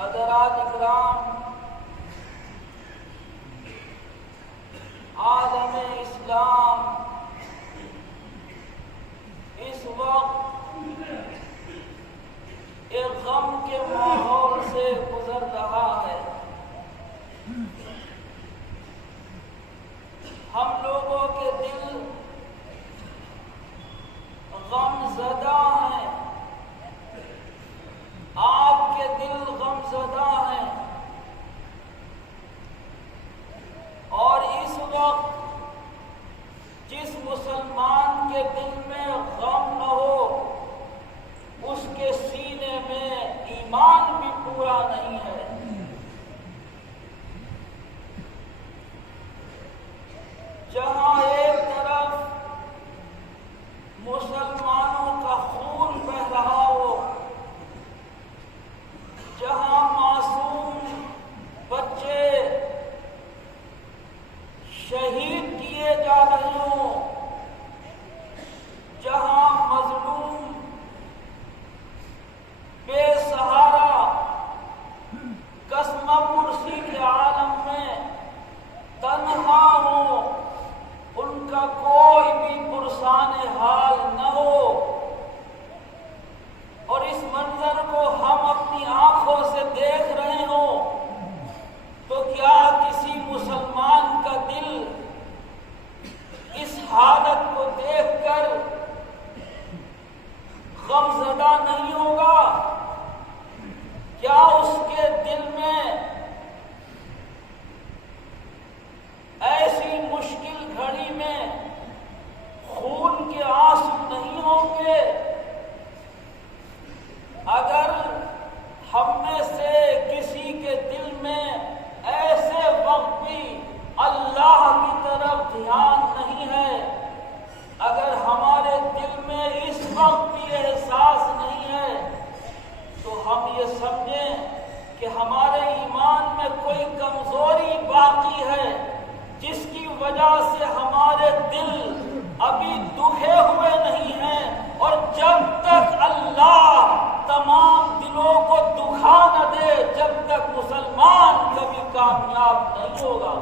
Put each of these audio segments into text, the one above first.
حضرات اکرام، عالم اسلام اس وقت ایک غم کے ماحول سے گزر رہا ہے۔ ہم لوگوں کے دل غم زدہ ہیں، آپ کے دل غم زدہ ہیں، اور اس وقت جس مسلمان کے دل میں غم نہ ہو اس کے سینے میں ایمان بھی پورا نہیں ہے۔ جہاں ایک طرف مسلمانوں کا خون بہ رہا ہو، جہاں معصوم بچے شہید کیے جا رہے ہوں، جہاں مظلوم بے سہارا قسمہ پرسی کے عالم میں تنہا ہو، ان کا کوئی بھی پرسان حال نہ ہو، اور اس منظر کو ہم اپنی آنکھوں سے دیکھ رہے ہوں، تو کیا کسی مسلمان کا دل اس حالت کو دیکھ کر غمزدہ نہیں ہوگا؟ کیا اس کے دل میں ایسی مشکل گھڑی میں خون کے آنسو نہیں ہوں گے؟ اگر ہم میں سے کسی کے دل میں ایسے وقت بھی اللہ کی طرف دھیان نہیں ہے، اگر ہمارے دل میں اس وقت بھی احساس نہیں ہے، تو ہم یہ سمجھیں کہ ہمارے ایمان میں کوئی کمزوری باقی ہے، جس کی وجہ سے ہمارے دل ابھی دکھے ہوئے نہیں ہیں، اور جب تک اللہ تمام دلوں کو دکھا نہ دے، جب تک مسلمان کبھی کامیاب نہیں ہوگا۔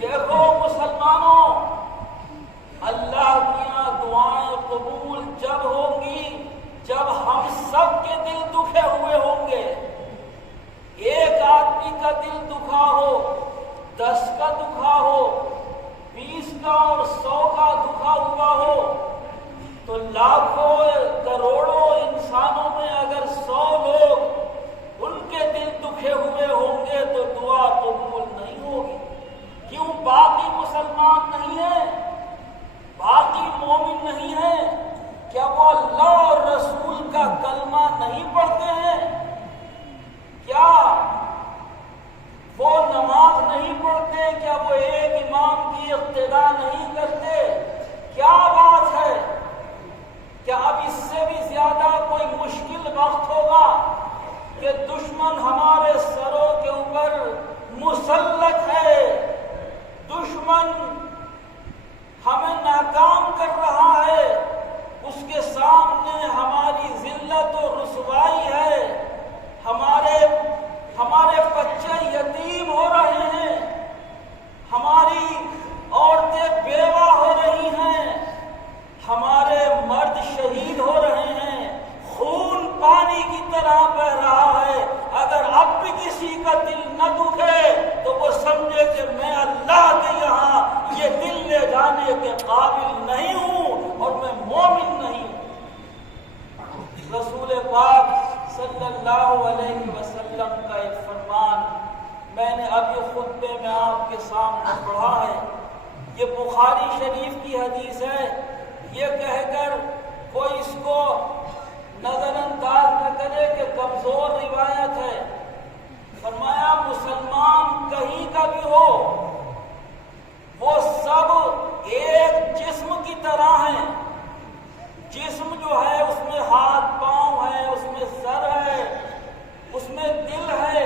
دیکھو مسلمانوں، اللہ کی دعائیں قبول جب ہوں گی جب ہم سب کے دل دکھے ہوئے ہوں گے۔ ایک آدمی کا دل دکھا ہو، 10 کا دکھا ہو، 20 کا اور 100 کا دکھا ہوا ہو، تو لاکھوں کروڑوں انسانوں میں اگر 100 لوگ ان کے دل دکھے ہوئے ہوں گے تو دعا قبول نہیں ہوگی۔ کیوں؟ باقی مسلمان نہیں ہیں، باقی مومن نہیں ہیں؟ کیا وہ اللہ اور رسول کا کلمہ نہیں پڑھتے ہیں؟ کیا وہ نماز نہیں پڑھتے؟ کیا وہ ایک امام کی اقتدا نہیں کرتے؟ کیا بات ہے؟ کیا اب اس سے بھی زیادہ کوئی مشکل وقت ہوگا کہ دشمن ہمارے سروں کے اوپر مسلط ہے، دشمن ہمیں ناکام کر رہا ہے، اس کے سامنے ہماری ذلت و رسوائی ہے، ہمارے بچے یتیم ہو رہے ہیں، ہماری عورتیں بیوہ ہو رہی ہیں، ہمارے مرد شہید ہو رہے ہیں، خون پانی کی طرح بہ رہا ہے۔ اگر اب بھی کسی کا دل نہ دکھے تو وہ سمجھے کہ میں اللہ کے یہاں یہ دل لے جانے کے قابل نہیں ہوں اور میں مومن نہیں ہوں۔ رسول پاک صلی اللہ علیہ وسلم کا ایک فرمان میں نے ابھی خطبے میں آپ کے سامنے پڑھا ہے، یہ بخاری شریف کی حدیث ہے۔ یہ کہہ کر کوئی اس کو نظر انداز نہ کرے کہ کمزور روایت ہے۔ فرمایا مسلمان کہیں کا بھی ہو، وہ سب ایک جسم کی طرح ہیں۔ جسم جو ہے اس میں ہاتھ پاؤں ہے، اس میں سر ہے، اس میں دل ہے،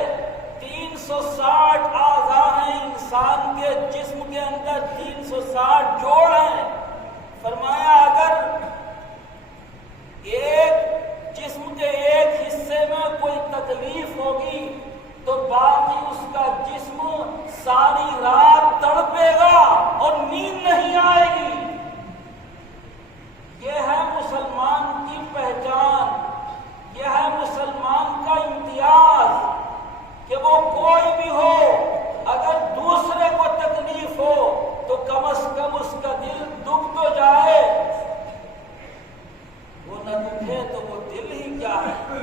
360 اعضاء ہیں انسان کے جسم کے اندر، 360 جوڑ ہیں۔ فرمایا اگر ایک جسم کے ایک حصے میں ہوگی تو باقی اس کا جسم ساری رات تڑپے گا اور نیند نہیں آئے گی۔ یہ ہے مسلمان کی پہچان، یہ ہے مسلمان کا امتیاز کہ وہ کوئی بھی ہو، اگر دوسرے کو تکلیف ہو تو کم از کم اس کا دل دکھ تو جائے، وہ نہ دکھے تو وہ دل ہی کیا ہے؟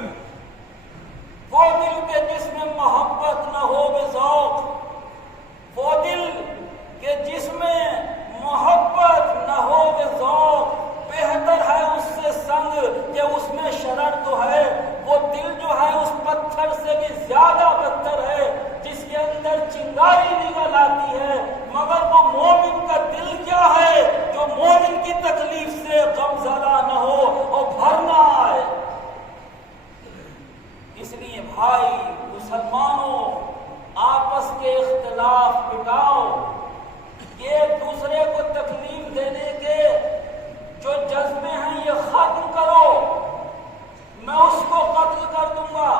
وہ دل کے جس میں محبت نہ ہو بے ذوق، وہ دل کے جس میں محبت نہ ہو بے ذوق، بہتر ہے اس سے سنگ کہ اس میں شرر تو ہے۔ وہ دل جو ہے اس پتھر سے بھی زیادہ بدتر ہے جس کے اندر چنگاری نکل آتی ہے، مگر وہ مومن کا دل کیا ہے جو مومن کی تکلیف سے غم زدہ نہ ہو اور بھر نہ آئے۔ اس لیے بھائی مسلمانوں، آپس کے اختلاف مٹاؤ، ایک دوسرے کو تکلیف دینے کے جو جذبے ہیں یہ ختم کرو۔ میں اس کو قتل کر دوں گا،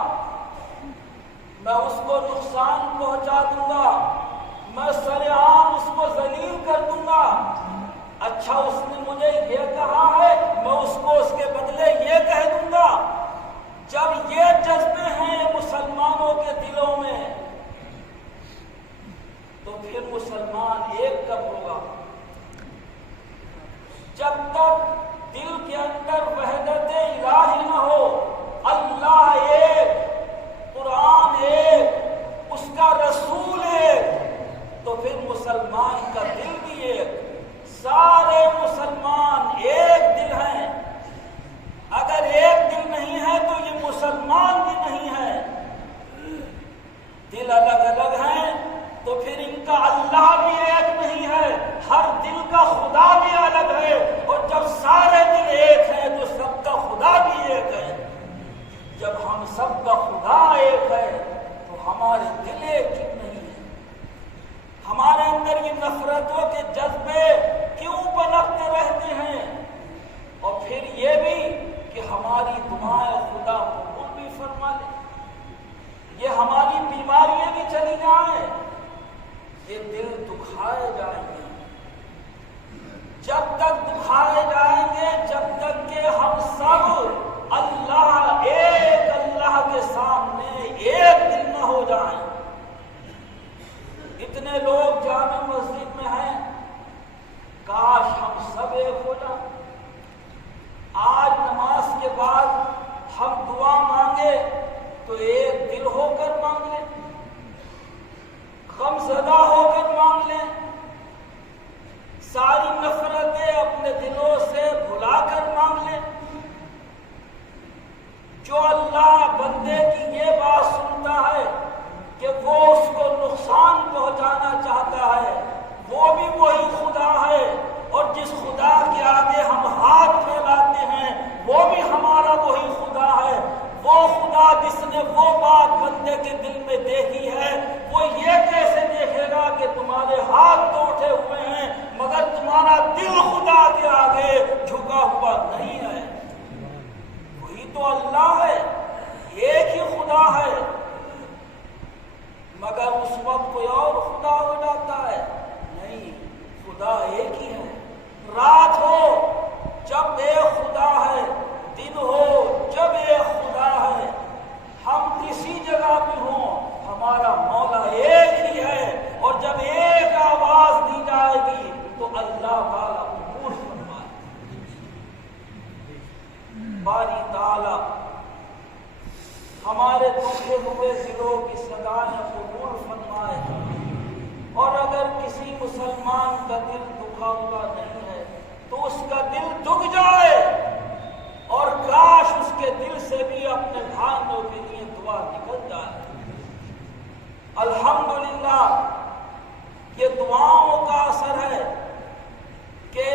میں اس کو نقصان پہنچا دوں گا، میں سر عام اس کو ذلیل کر دوں گا، اچھا اس نے مجھے یہ کہا ہے میں اس کو اس کے بدلے یہ کہہ دوں گا۔ جب یہ جذبے ہیں مسلمانوں کے دلوں میں تو پھر مسلمان ایک کب ہوگا؟ جب تک دل کے اندر وحدت الہی نہ ہو، اللہ ایک، قرآن ایک، اس کا رسول ایک، تو پھر مسلمان کا دل بھی ایک، سارے مسلمان ایک دل ہیں۔ اگر ایک دل نہیں ہے تو یہ مسلمان بھی نہیں ہے۔ دل الگ الگ ہیں تو پھر ان کا اللہ بھی ایک نہیں ہے، ہر دل کا خدا بھی الگ ہے، اور جب سارے دل ایک ہیں تو سب کا خدا بھی ایک ہے۔ جب ہم سب کا خدا ایک ہے تو ہمارے دل ایک کیوں نہیں ہے؟ ہمارے اندر یہ نفرتوں کے جذبے کیوں پنپتے رہتے ہیں؟ اور پھر یہ بھی کہ ہماری دعائیں خدا قبول بھی فرما لے، یہ ہماری بیماریاں بھی چلی جائیں، یہ دل دکھائے جائیں گے۔ جب تک دکھائے جائیں گے جب تک کہ ہم سب اللہ ایک اللہ کے سامنے ایک دل نہ ہو جائیں۔ اتنے لوگ جامع مسجد میں ہیں، کاش ہم سب ایک ہو جائیں۔ آج نماز کے بعد ہم دعا مانگے تو ایک دل ہو کر مانگ لیں، غم زدہ ہو کر مانگ لیں، ساری نفرتیں اپنے دلوں سے بھلا کر مانگ لیں۔ جو اللہ بندے کی یہ بات سنتا ہے کہ وہ اس کو نقصان پہنچانا چاہتا ہے، وہ بھی وہی خدا ہے، اور جس خدا کے آگے ہم ہاتھ پھیلاتے ہیں وہ بھی ہمارا وہی خدا ہے۔ وہ خدا جس نے وہ بات بندے کے دل میں دیکھی ہے، وہ یہ کیسے دیکھے گا کہ تمہارے ہاتھ تو اٹھے ہوئے ہیں مگر تمہارا دل خدا کے آگے جھکا ہوا نہیں ہے؟ وہی تو اللہ ہے، ایک ہی خدا ہے، مگر اس وقت کوئی اور خدا ہو جاتا ہے؟ نہیں، خدا ایک ہی ہے۔ رات ہو جب ایک خدا ہے، دن ہو جب ایک خدا ہے، ہم کسی جگہ بھی ہوں ہمارا مولا ایک ہی ہے، اور جب ایک آواز دی جائے گی تو اللہ تعالیٰ قبول فرمائے۔ باری تعالیٰ ہمارے دکھے ہوئے دلوں کی صدائیں قبول فرمائے، اور اگر کسی مسلمان کا دل دکھا ہوا نہیں ہے تو اس کا دل دکھ جائے، اور کاش اس کے دل سے بھی اپنے بھائیوں کے لیے دعا نکل جائے۔ الحمدللہ یہ دعاؤں کا اثر ہے کہ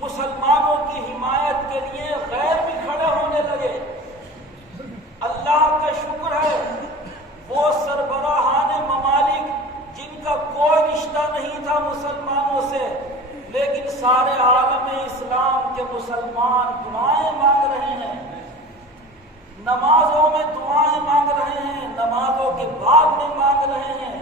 مسلمانوں کی حمایت کے لیے غیر بھی کھڑے ہونے لگے۔ اللہ کا شکر ہے، وہ سربراہان ممالک جن کا کوئی رشتہ نہیں تھا مسلمانوں سے، لیکن سارے عالم اسلام کے مسلمان دعائیں مانگ رہے ہیں۔ نمازوں میں دعائیں مانگ رہے ہیں، نمازوں کے بعد میں مانگ رہے ہیں،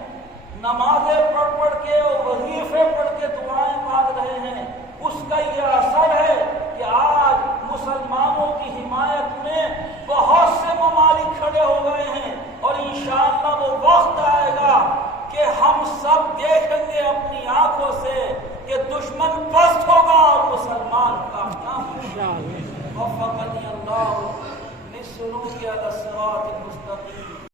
نمازیں پڑھ کے اور وظیفے پڑھ کے دعائیں مانگ رہے ہیں، اس کا یہ اثر ہے کہ آج مسلمانوں کی حمایت میں بہت سے ممالک کھڑے ہو گئے ہیں، اور انشاءاللہ وہ وقت آئے گا کہ ہم سب دیکھیں گے اپنی آنکھوں سے کہ دشمن پست ہوگا اور مسلمان کامیاب ہوگا۔ وفقنی اللہ للسلوک علی الصراط المستقیم۔